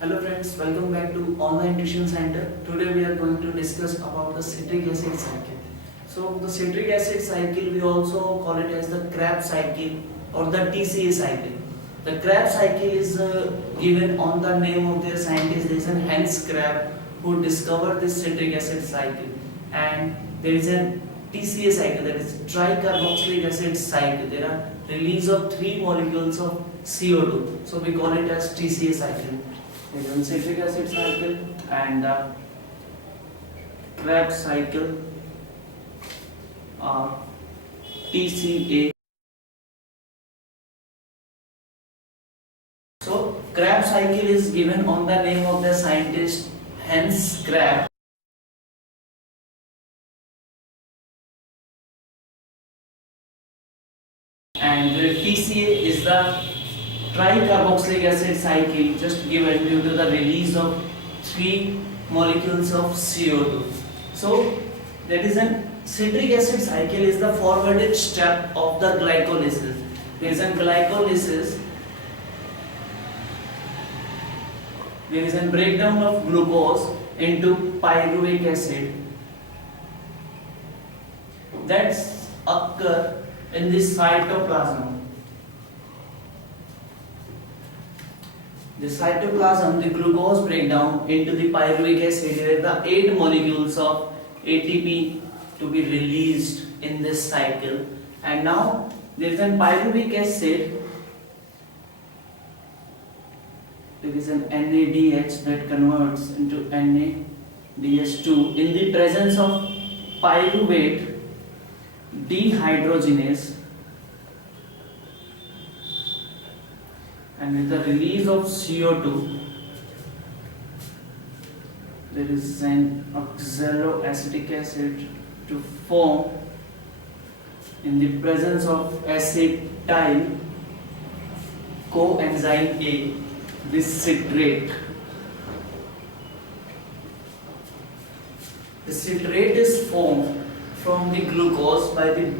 Hello friends, welcome back to Online Tuition Center. Today we are going to discuss about the citric acid cycle. So the citric acid cycle we also call it as the Kreb cycle or the TCA cycle. The Kreb cycle is given on the name of their scientist. There is an Hans Kreb who discovered this citric acid cycle, and there is an TCA cycle, that is tricarboxylic acid cycle. There are release of 3 molecules of CO2. So we call it as TCA cycle. There is a citric acid cycle and the Kreb cycle or TCA. So Kreb cycle is given on the name of the scientist Hans Kreb. And the TCA is the tricarboxylic acid cycle, just given due to the release of 3 molecules of CO2. So that is an citric acid cycle is the forwarded step of the glycolysis. There is a glycolysis. There is a breakdown of glucose into pyruvic acid that's occur in the cytoplasm. The cytoplasm, the glucose breakdown into the pyruvic acid, where the 8 molecules of ATP to be released in this cycle. And now there is an pyruvic acid. There is an NADH that converts into NADH2 in the presence of pyruvate dehydrogenase, and with the release of CO2 there is an oxaloacetic acid to form in the presence of acetyl coenzyme A, this citrate. The citrate is formed from the glucose by the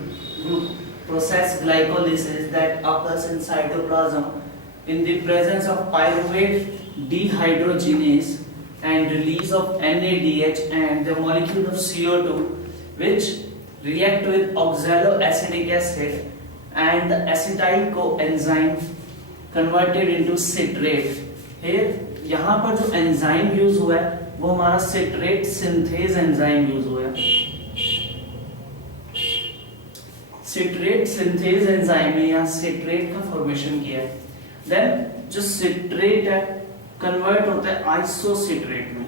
process glycolysis that occurs in cytoplasm in the presence of pyruvate dehydrogenase and release of NADH and the molecule of CO2, which react with oxaloacetic acid and the acetyl coenzyme converted into citrate. Here यहाँ पर जो enzyme use हुआ है वो हमारा citrate synthase enzyme use हुआ है. Citrate synthase enzyme में यहाँ सिट्रेट का फॉर्मेशन किया है. देन जो सिट्रेट है कन्वर्ट होता है आइसोसिट्रेट में.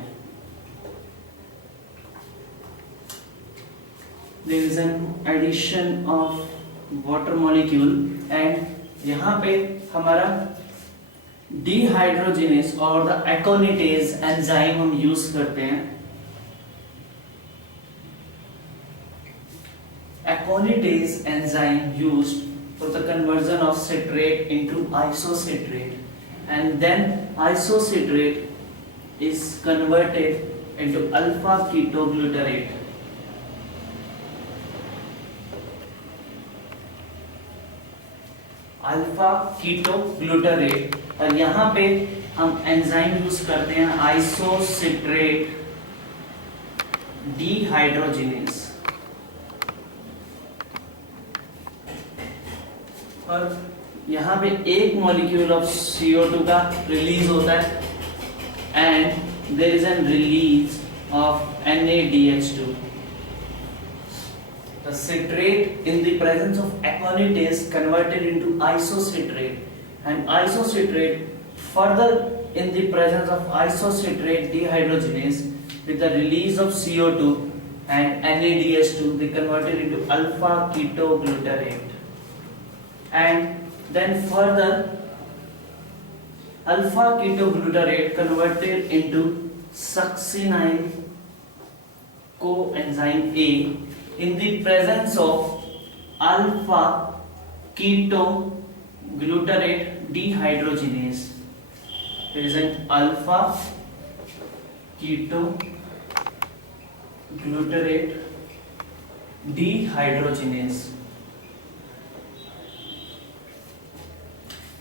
There is an addition of water molecule and यहाँ पे हमारा डिहाइड्रोजिनेस और द एकोनिटेज एंजाइम हम यूज करते हैं. Aconitase enzyme used for the conversion of citrate into isocitrate, and then isocitrate is converted into alpha ketoglutarate. Alpha ketoglutarate, और यहाँ पे हम एंजाइम यूज करते हैं आइसोसिट्रेट डिहाइड्रोजिनेस. और यहाँ पे 1 मॉलिक्यूल ऑफ CO2 का रिलीज होता है and there is an release of NADH2. The citrate in the presence of aconitase converted into isocitrate, and isocitrate further in the presence of isocitrate dehydrogenase with the release of CO2 and NADH2 they converted into alpha ketoglutarate, and then further alpha ketoglutarate converted into succinyl coenzyme A in the presence of alpha ketoglutarate dehydrogenase. There is an alpha ketoglutarate dehydrogenase.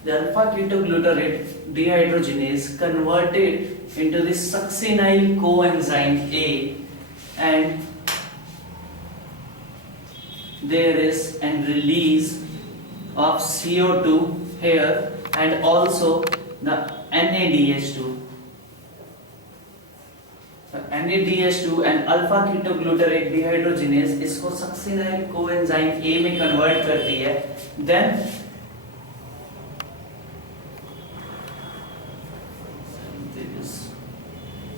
the alpha ketoglutarate dehydrogenase converted into the succinyl coenzyme A, and there is a release of CO2 here and also the NADH2. The NADH2 and alpha ketoglutarate dehydrogenase इसको succinyl coenzyme A में convert करती है. Then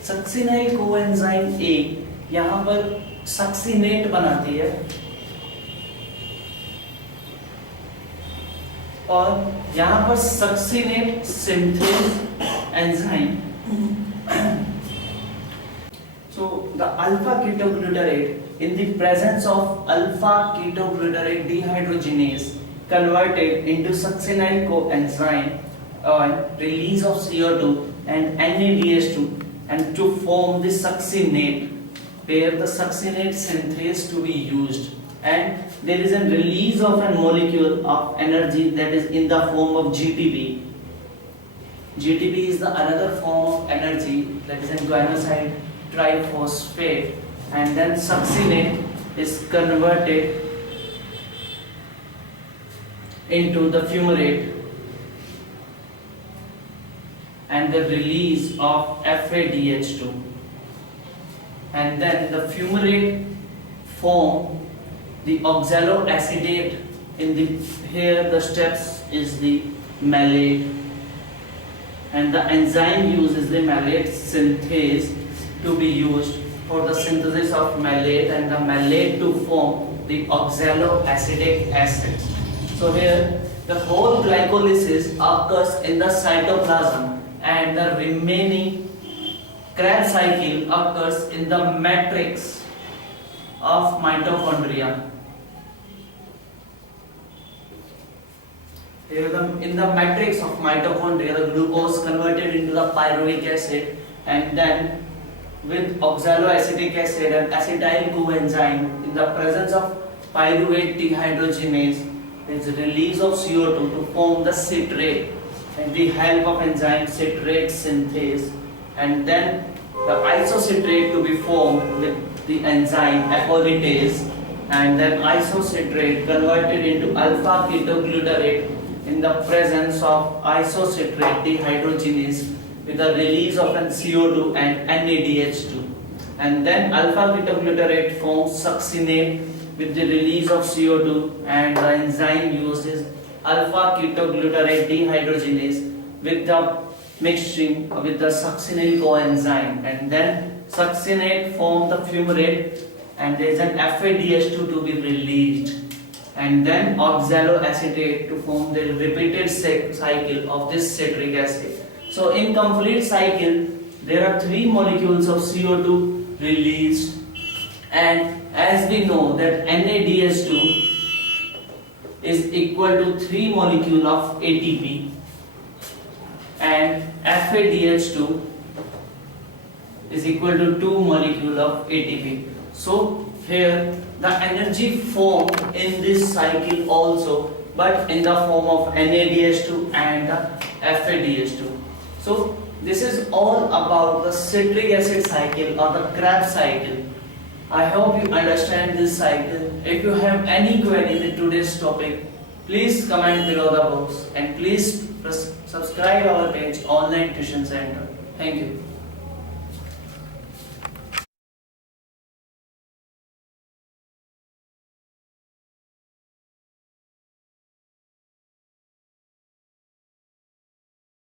succinyl coenzyme A यहाँ पर succinate बनाती है और यहाँ पर succinate synthase enzyme. So the alpha ketoglutarate in the presence of alpha ketoglutarate dehydrogenase converted into succinyl coenzyme and release of CO2 and NADH2 and to form the succinate, where the succinate synthase to be used, and there is a release of a molecule of energy that is in the form of GTP. GTP is the another form of energy that is in guanoside triphosphate, and then succinate is converted into the fumarate and the release of FADH2, and then the fumarate form the oxaloacetate. In the here the steps is the malate, and the enzyme used is the malate synthase to be used for the synthesis of malate and the malate to form the oxaloacetic acid. So here the whole glycolysis occurs in the cytoplasm and the remaining Kreb cycle occurs in the matrix of mitochondria. Here in the matrix of mitochondria, the glucose converted into the pyruvic acid, and then with oxaloacetic acid and acetyl coenzyme in the presence of pyruvate dehydrogenase, there is release of CO2 to form the citrate and the help of enzyme citrate synthase, and then the isocitrate to be formed with the enzyme apolitase, and then isocitrate converted into alpha ketoglutarate in the presence of isocitrate dehydrogenase with the release of an CO2 and NADH2, and then alpha ketoglutarate forms succinate with the release of CO2, and the enzyme used is alpha ketoglutarate dehydrogenase with the mixing with the succinyl coenzyme, and then succinate form the fumarate and there is an FADH2 to be released, and then oxaloacetate to form the repeated cycle of this citric acid. So in complete cycle there are 3 molecules of CO2 released, and as we know that NADH2 is equal to 3 molecule of ATP and FADH2 is equal to 2 molecule of ATP. So here the energy formed in this cycle also, but in the form of NADH2 and the FADH2. So this is all about the citric acid cycle or the Kreb cycle. I hope you understand this cycle. If you have any query with today's topic, please comment below the box, and please subscribe our page Online Tuition Center. Thank you.